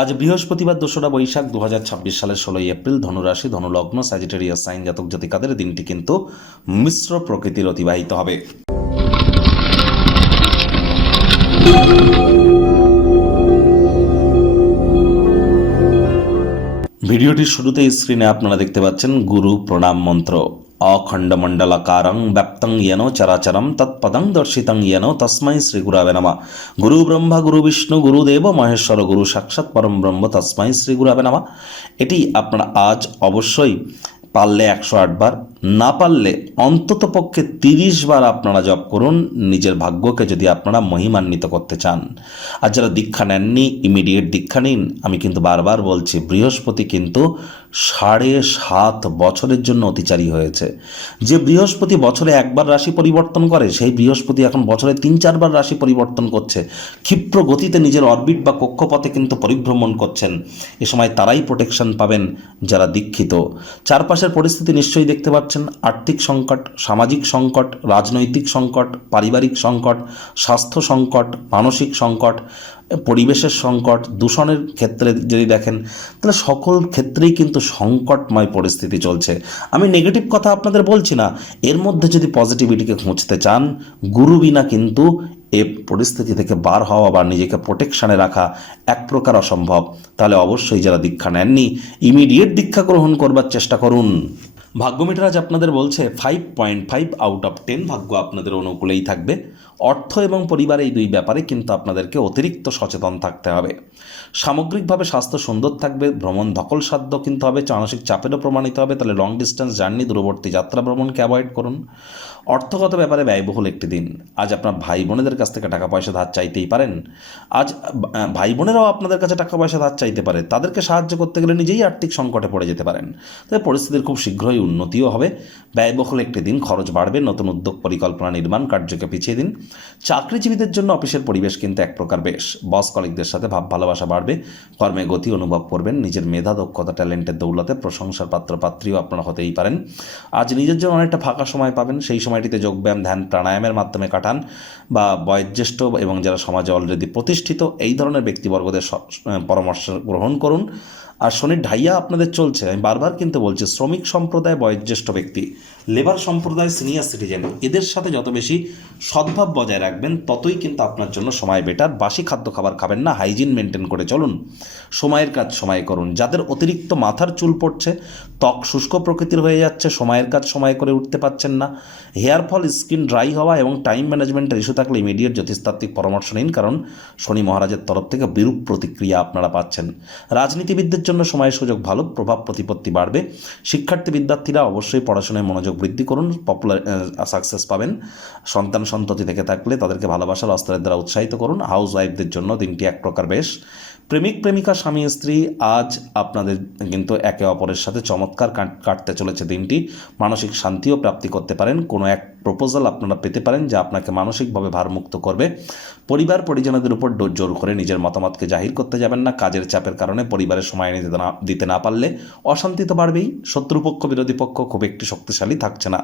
আজ বৃহস্পতিবার ২রা বৈশাখ ২০২৬ সালের ১৬ই এপ্রিল। ধনুরাশি, ধনুলগ্ন, স্যাজিটেরিয়াস সাইন জাতক জাতিকাদের দিনটি কিন্তু মিশ্র প্রকৃতির অতিবাহিত হবে। ভিডিওটির শুরুতেই স্ক্রিনে আপনারা দেখতে পাচ্ছেন গুরু প্রণাম মন্ত্র। অখণ্ডমণ্ডলাকারং ব্যাপ্তং ইয়েন চরাচরম তৎপদং দর্শিতং ইয়েন তস্मै শ্রী গুরবে নমঃ। গুরু ব্রহ্মা গুরু বিষ্ণু গুরুদেব মহেশ্বর গুরু সাক্ষাৎ পরম ব্রহ্ম তস্मै শ্রী গুরবে নমঃ। এটি আপনারা আজ অবশ্যই পারলে ১০৮ বার, না পারলে অন্তত পক্ষে ৩০ বার আপনারা জপ করুন, নিজের ভাগ্যকে যদি আপনারা মহিমান্বিত করতে চান। আর যারা দীক্ষা নেননি, ইমিডিয়েট দীক্ষা নিন। আমি কিন্তু বারবার বলছি, বৃহস্পতি কিন্তু ৭.৫ বছরের জন্য অতিচারী হয়েছে। যে বৃহস্পতি বছরে একবার রাশি পরিবর্তন করে, সেই বৃহস্পতি এখন বছরে ৩-৪ বার রাশি পরিবর্তন করছে। ক্ষিপ্র গতিতে নিজের অরবিট বা কক্ষপথে কিন্তু পরিভ্রমণ করছেন। এ সময় তারাই প্রোটেকশন পাবেন যারা দীক্ষিত। চারপাশের পরিস্থিতি নিশ্চয়ই দেখতে পাচ্ছেন। আর্থিক সংকট, সামাজিক সংকট, রাজনৈতিক সংকট, পারিবারিক সংকট, স্বাস্থ্য সংকট, মানসিক সংকট, পরিবেশের সংকট, দূষণের ক্ষেত্রে যদি দেখেন, তাহলে সকল ক্ষেত্রেই কিন্তু সংকটময় পরিস্থিতি চলছে। আমি নেগেটিভ কথা আপনাদের বলছি না, এর মধ্যে যদি পজিটিভিটিকে খুঁজতে চান, গুরু বিনা কিন্তু এ পরিস্থিতি থেকে বার হওয়া বা নিজেকে প্রোটেকশানে রাখা এক প্রকার অসম্ভব। তাহলে অবশ্যই যারা দীক্ষা নেননি, ইমিডিয়েট দীক্ষা গ্রহণ করবার চেষ্টা করুন। ভাগ্যমিটার আজ আপনাদের বলছে 5.5 আউট অফ 10 ভাগ্য আপনাদের অনুকূলেই থাকবে। অর্থ এবং পরিবার, এই দুই ব্যাপারে কিন্তু আপনাদেরকে অতিরিক্ত সচেতন থাকতে হবে। সামগ্রিকভাবে স্বাস্থ্য সুন্দর থাকবে। ভ্রমণ ধকলসাধ্য কিন্তু হবে, মানসিক চাপেরও প্রমাণিত হবে। তাহলে লং ডিস্টেন্স জার্নি, দূরবর্তী যাত্রা ভ্রমণকে অ্যাভয়েড করুন। অর্থগত ব্যাপারে ব্যয়বহুল একটি দিন। আজ আপনার ভাই বোনেদের কাছ থেকে টাকা পয়সা ধার চাইতেই পারেন। আজ ভাই বোনেরাও আপনাদের কাছে টাকা পয়সা ধার চাইতে পারে। তাদেরকে সাহায্য করতে গেলে নিজেই আর্থিক সংকটে পড়ে যেতে পারেন। তাই পরিস্থিতির খুব শীঘ্রই উন্নতিও হবে। ব্যয়বহুল একটি দিন, খরচ বাড়বে। নতুন উদ্যোগ পরিকল্পনা নির্মাণ কার্যকে পিছিয়ে দিন। চাকরিজীবীদের জন্য অফিসের পরিবেশ কিন্তু এক প্রকার বেশ। বস কলিগদের সাথে ভাব ভালোবাসা বাড়বে। কর্মে গতি অনুভব করবেন। নিজের মেধা, দক্ষতা, ট্যালেন্টের দৌলতে প্রশংসার পাত্রপাত্রীও আপনারা হতেই পারেন। আজ নিজের জন্য অনেকটা ফাঁকা সময় পাবেন। সেই সময়টিতে যোগব্যায়াম, ধ্যান, প্রাণায়ামের মাধ্যমে কাটান। বা বয়োজ্যেষ্ঠ এবং যারা সমাজে অলরেডি প্রতিষ্ঠিত, এই ধরনের ব্যক্তিবর্গদের পরামর্শ গ্রহণ করুন। আর শনির ঢাইয়া আপনাদের চলছে। আমি বারবার কিন্তু বলছি, শ্রমিক সম্প্রদায়, বয়োজ্যেষ্ঠ ব্যক্তি, লেবার সম্প্রদায়, সিনিয়র সিটিজেন, এদের সাথে যত বেশি সদ্ভাব বজায় রাখবেন, ততই কিন্তু আপনার জন্য সময় বেটার। বাসি খাদ্য খাবার খাবেন না, হাইজিন মেনটেন করে চলুন। সময়ের কাজ সময়ে করুন। যাদের অতিরিক্ত মাথার চুল পড়ছে, ত্বক শুষ্ক প্রকৃতির হয়ে যাচ্ছে, সময়ের কাজ সময় করে উঠতে পারছেন না, হেয়ার ফল, স্কিন ড্রাই হওয়া এবং টাইম ম্যানেজমেন্টের ইস্যু থাকলে ইমিডিয়েট জ্যোতিষতাত্ত্বিক পরামর্শ নিন, কারণ শনি মহারাজের তরফ থেকে বিরূপ প্রতিক্রিয়া আপনারা পাচ্ছেন। রাজনীতিবিদদের জন্য সময় সুযোগ ভালো, প্রভাব প্রতিপত্তি বাড়বে। শিক্ষার্থী বিদ্যার্থীরা অবশ্যই পড়াশোনায় মনোযোগ বৃদ্ধি করুন, পপুলার সাকসেস পাবেন। সন্তান সন্ততি থেকে থাকলে তাদেরকে ভালোবাসার অস্ত্রের দ্বারা উৎসাহিত করুন। হাউস ওয়াইফদের জন্য দিনটি এক প্রকার বেশ। প্রেমিক প্রেমিকা, স্বামী স্ত্রী, আজ আপনাদের কিন্তু একে অপরের সাথে চমৎকার কাটতে চলেছে দিনটি। মানসিক শান্তিও প্রাপ্তি করতে পারেন। কোনো এক প্রপোজাল আপনারা পেতে পারেন যা আপনাকে মানসিকভাবে ভারমুক্ত করবে। পরিবার পরিজনদের উপর জোর করে নিজের মতামতকে জাহির করতে যাবেন না। কাজের চাপের কারণে পরিবারের সময় দিতে না পারলে অশান্তি তো বাড়বেই। শত্রুপক্ষ, বিরোধী পক্ষ খুব একটি শক্তিশালী থাকছে না।